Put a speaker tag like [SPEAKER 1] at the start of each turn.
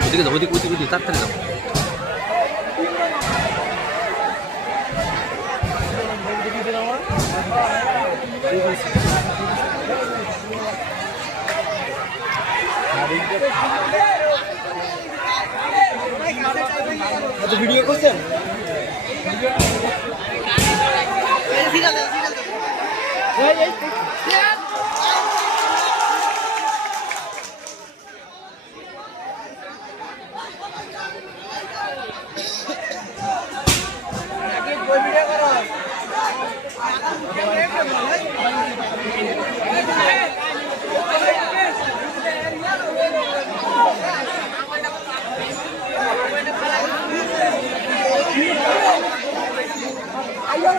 [SPEAKER 1] ওদিকে যাও ওদিকে ওদিকে ওদিকে তাড়াতাড়ি যাও
[SPEAKER 2] ভিডিও করছেন?
[SPEAKER 3] Ayol.